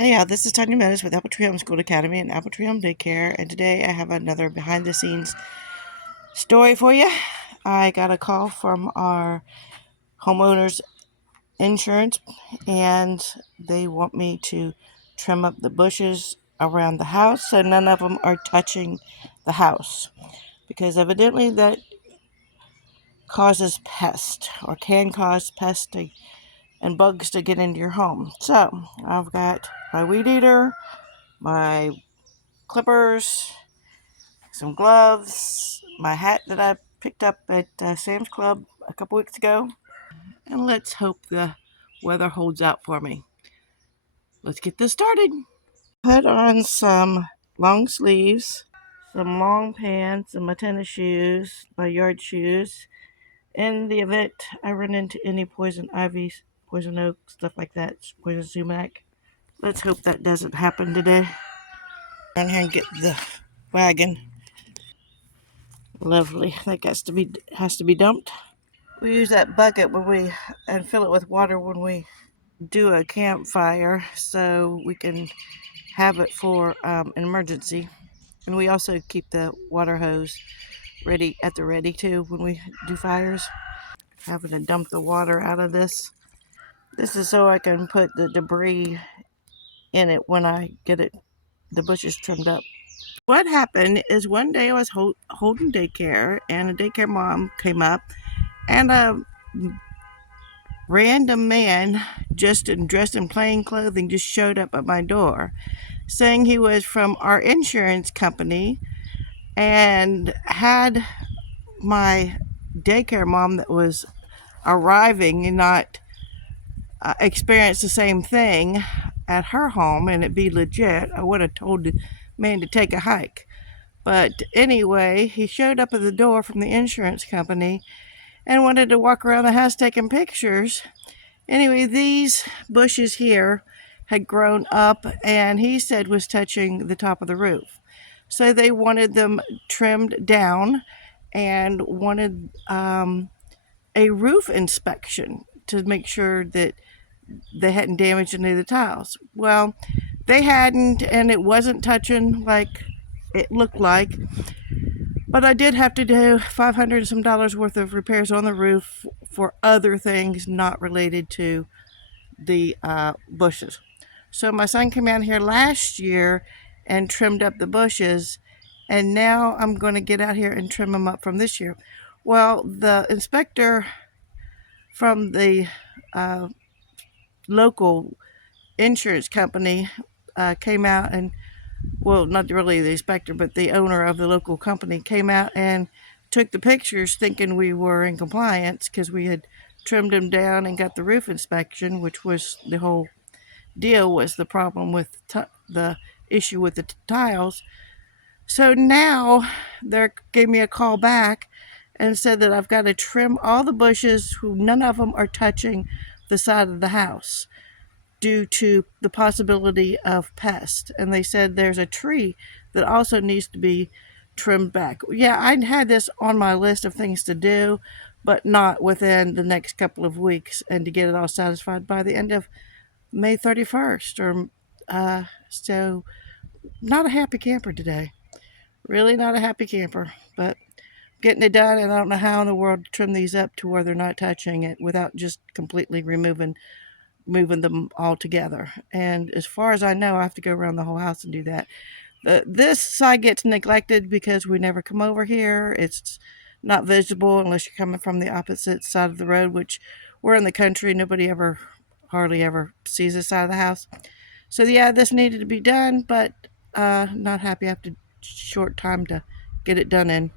Hey, this is Tanya Meadows with Apple Tree Home School Academy and Apple Tree Home Daycare, and today I have another behind-the-scenes story for you. I got a call from our homeowner's insurance, and they want me to trim up the bushes around the house so none of them are touching the house, because evidently that causes pests or can cause pests and bugs to get into your home. So I've got my weed eater, my clippers, some gloves, my hat that I picked up at Sam's Club a couple weeks ago, and let's hope the weather holds out for me. Let's get this started. Put on some long sleeves, some long pants, and my tennis shoes, my yard shoes. In the event I run into any poison ivy, poison oak, stuff like that, poison sumac. Let's hope that doesn't happen today. Run here and get the wagon. Lovely. That has to be dumped. We use that bucket and fill it with water when we do a campfire, so we can have it for an emergency. And we also keep the water hose ready too when we do fires. Having to dump the water out of this. This is so I can put the debris in it when I get the bushes trimmed up. What happened is one day I was holding daycare, and a daycare mom came up, and a random man dressed in plain clothing just showed up at my door, saying he was from our insurance company and had my daycare mom that was arriving and not experience the same thing at her home, and it be legit. I would have told the man to take a hike. But anyway, he showed up at the door from the insurance company and wanted to walk around the house taking pictures. Anyway, these bushes here had grown up and he said was touching the top of the roof. So they wanted them trimmed down and wanted a roof inspection to make sure that they hadn't damaged any of the tiles. Well, they hadn't, and it wasn't touching like it looked like. But I did have to do $500 and some worth of repairs on the roof for other things not related to the bushes. So my son came out here last year and trimmed up the bushes, and now I'm going to get out here and trim them up from this year. Well, the inspector from the local insurance company came out and, well, not really the inspector, but the owner of the local company came out and took the pictures thinking we were in compliance because we had trimmed them down and got the roof inspection, which was the whole deal, was the problem with the issue with the tiles. So now they gave me a call back and said that I've got to trim all the bushes, none of them are touching the side of the house due to the possibility of pest. And they said there's a tree that also needs to be trimmed back. Yeah, I had this on my list of things to do, but not within the next couple of weeks, and to get it all satisfied by the end of May 31st. So not a happy camper today. Really not a happy camper, but getting it done, and I don't know how in the world to trim these up to where they're not touching it without just completely moving them all together. And as far as I know, I have to go around the whole house and do that. This side gets neglected because we never come over here. It's not visible unless you're coming from the opposite side of the road, which we're in the country. Nobody hardly ever sees this side of the house. So yeah, this needed to be done, but not happy after short time to get it done in.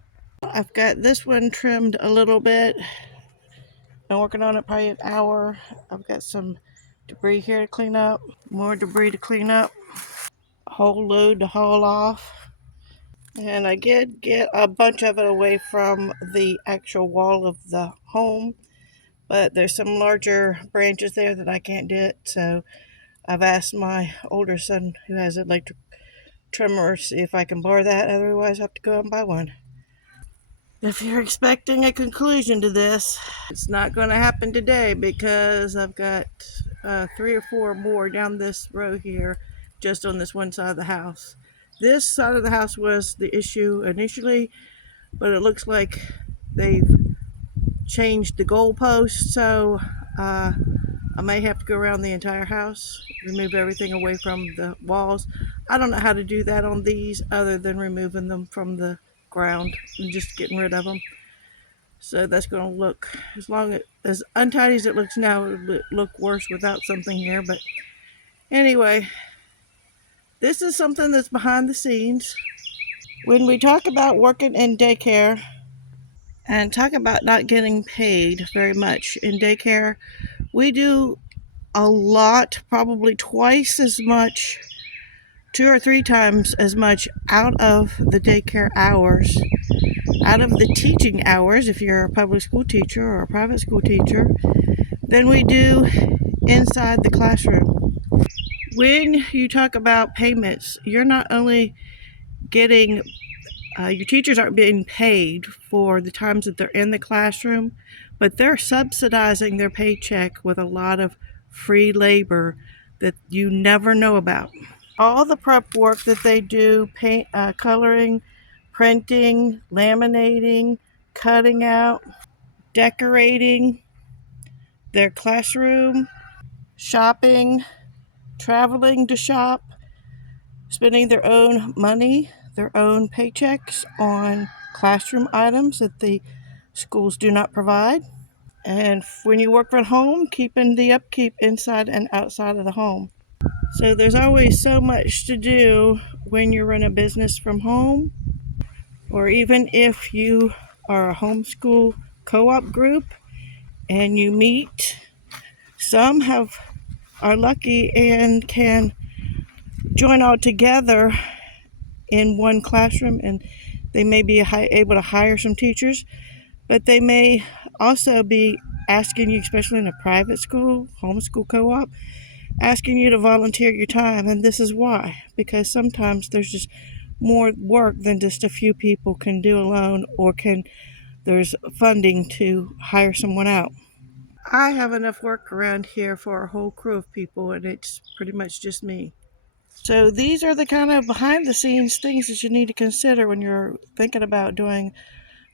I've got this one trimmed a little bit. Been working on it probably an hour. I've got some debris here to clean up, more debris to clean up, a whole load to haul off. And I did get a bunch of it away from the actual wall of the home, but there's some larger branches there that I can't get, so I've asked my older son, who has an electric trimmer, see if I can borrow that. Otherwise I have to go out and buy one. If you're expecting a conclusion to this, it's not going to happen today, because I've got 3 or 4 more down this row here just on this one side of the house. This side of the house was the issue initially, but it looks like they've changed the goalpost, so I may have to go around the entire house, remove everything away from the walls. I don't know how to do that on these other than removing them from the ground and just getting rid of them. So that's going to look, as untidy as it looks now, it would look worse without something here. But anyway, this is something that's behind the scenes. When we talk about working in daycare and talk about not getting paid very much in daycare, we do a lot, probably twice as much, 2 or 3 times as much out of the daycare hours, out of the teaching hours, if you're a public school teacher or a private school teacher, than we do inside the classroom. When you talk about payments, you're not only getting, your teachers aren't being paid for the times that they're in the classroom, but they're subsidizing their paycheck with a lot of free labor that you never know about. All the prep work that they do, paint, coloring, printing, laminating, cutting out, decorating their classroom, shopping, traveling to shop, spending their own money, their own paychecks on classroom items that the schools do not provide. And when you work from home, keeping the upkeep inside and outside of the home. So there's always so much to do when you run a business from home, or even if you are a homeschool co-op group and you meet. Some are lucky and can join all together in one classroom, and they may be able to hire some teachers, but they may also be asking you, especially in a private school, homeschool co-op, asking you to volunteer your time. And this is why, because sometimes there's just more work than just a few people can do alone, or there's funding to hire someone out. I have enough work around here for a whole crew of people, and it's pretty much just me. So these are the kind of behind the scenes things that you need to consider when you're thinking about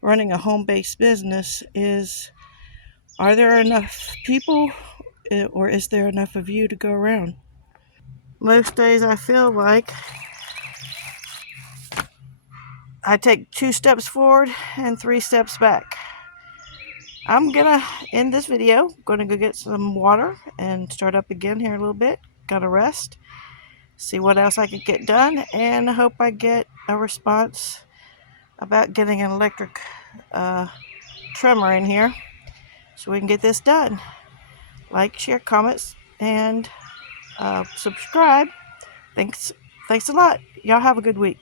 running a home-based business. Are there enough people, or is there enough of you to go around? Most days I feel like I take 2 steps forward and 3 steps back. I'm gonna end this video. Gonna go get some water and start up again here in a little bit. Gotta rest, see what else I could get done, and I hope I get a response about getting an electric trimmer in here so we can get this done. Like, share, comments, and subscribe. Thanks a lot. Y'all have a good week.